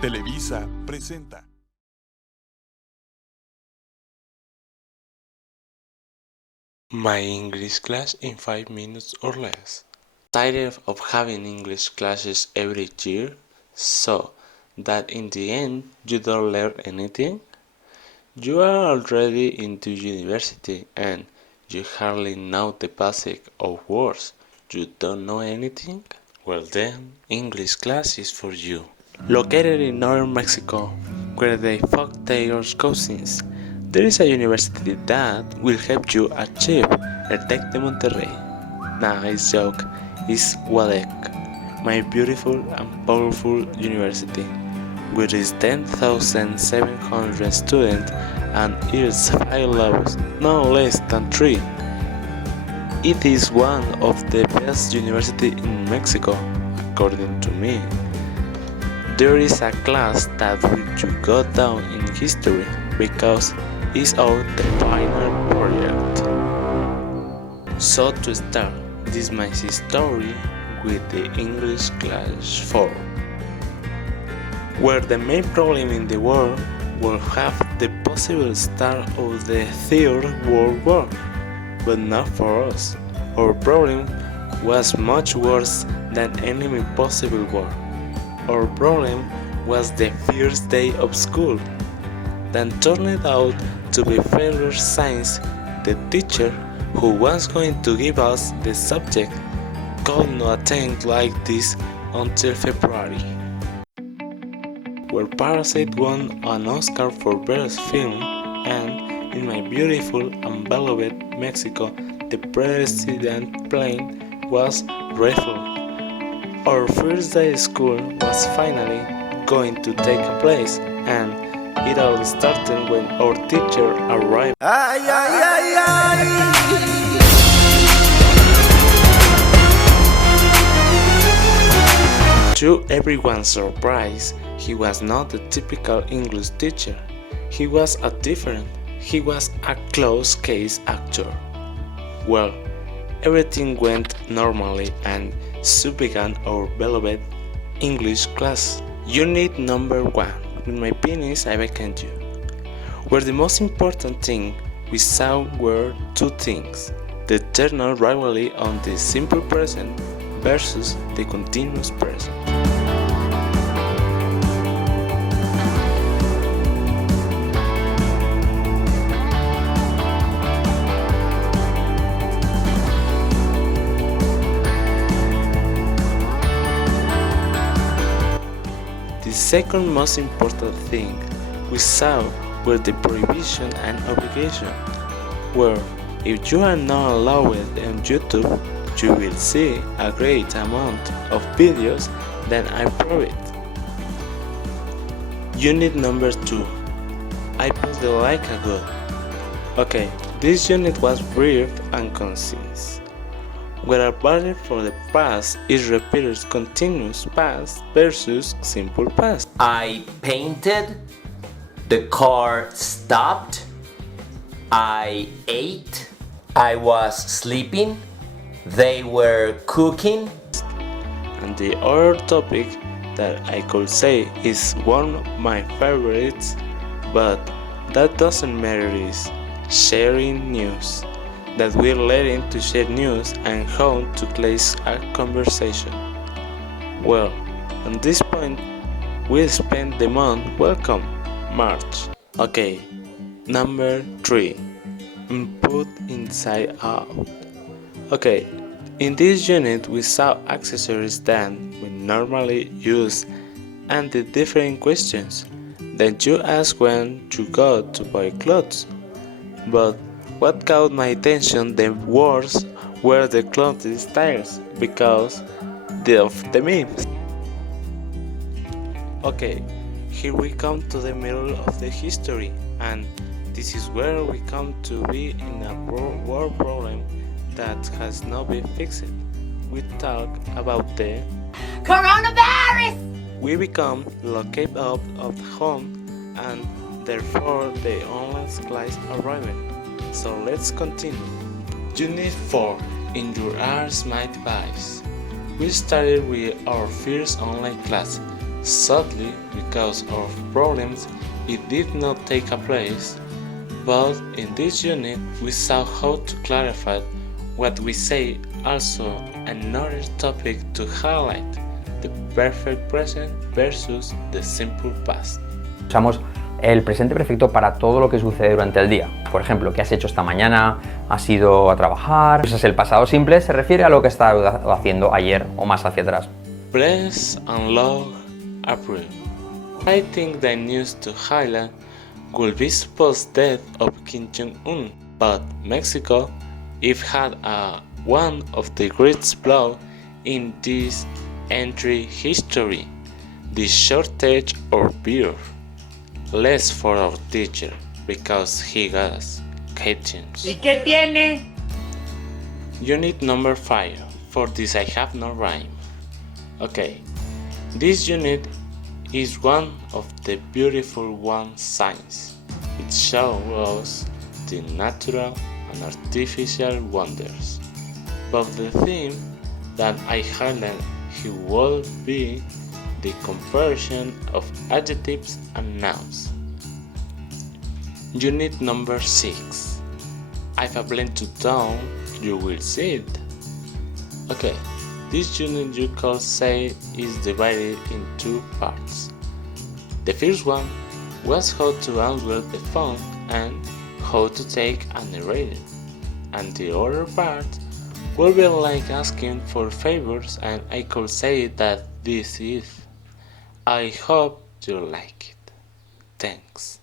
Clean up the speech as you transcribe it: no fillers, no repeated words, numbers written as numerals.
Televisa presenta. My English class in 5 minutes or less. Tired of having English classes every year, so that in the end you don't learn anything? You are already into university and you hardly know the basic of words. You don't know anything? Well then, English class is for you. Located in northern Mexico, where they folk their cousins, there is a university that will help you achieve el Tec de Monterrey. Nice joke, is WADEC, my beautiful and powerful university, with its 10,700 students and its 5 levels, no less than 3. It is one of the best universities in Mexico, according to me. There is a class that will you go down in history because it's our final project. So to start, this is my story with the English class 4, where the main problem in the world will have the possible start of the Third World War, but not for us. Our problem was much worse than any possible war. Our problem was the first day of school. Then turned out to be failure science. The teacher who was going to give us the subject could not attend like this until February, where Parasite won an Oscar for Best Film, and in my beautiful and beloved Mexico, the president plane was rifled. Our first day of school was finally going to take place, and it all started when our teacher arrived. Ay, ay, ay, ay. To everyone's surprise, he was not the typical English teacher. He was he was a closed case actor. Well, everything went normally and so began our beloved English class. Unit number 1. With my penis I beckoned you. Where the most important thing we saw were two things: the eternal rivalry on the simple present versus the continuous present. The second most important thing we saw were the prohibition and obligation, where if you are not allowed on YouTube, you will see a great amount of videos that are private. Unit number 2. I put the like a good. Okay, this unit was brief and concise. Where a barrier for the past is repeated continuous past versus simple past. I painted. The car stopped. I ate. I was sleeping. They were cooking. And the other topic that I could say is one of my favorites, but that doesn't matter, is sharing news. That we're learning to share news and how to place a conversation. Well, at this point, we spend the month welcome, March. Okay, number 3. Input inside out. Okay, in this unit we saw accessories that we normally use and the different questions that you ask when you go to buy clothes. But what caught my attention the worst were the clothes styles because of the memes. Okay, here we come to the middle of the history, and this is where we come to be in a world problem that has not been fixed. We talk about the coronavirus. We become locked up at home and therefore the online class arriving. So let's continue. Unit 4. In your smart device. We started with our first online class, Sadly, because of problems, it did not take place, but in this unit we saw how to clarify what we say. Also, another topic to highlight, the perfect present versus the simple past. Usamos el presente perfecto para todo lo que sucede durante el día. Por ejemplo, ¿qué has hecho esta mañana? ¿Has ido a trabajar? Entonces el pasado simple se refiere a lo que estás haciendo ayer o más hacia atrás. Bless and love April. I think the news to highlight will be supposed death of Kim Jong-un, but Mexico, if had one of the greatest blow in this entry history, the shortage of beer. Less for our teacher, because he got kitchens. ¿Y qué tiene? Unit number 5. For this I have no rhyme. Okay, this unit is one of the beautiful one science. It shows us the natural and artificial wonders. But the theme that I highlight here will be the comparison of adjectives and nouns. Unit number 6. If I blend to down, you will see it. Okay, this unit you could say is divided in 2 parts. The first one was how to answer the phone and how to take a narrator, and the other part will be like asking for favors, and I could say that this is. I hope you like it. Thanks.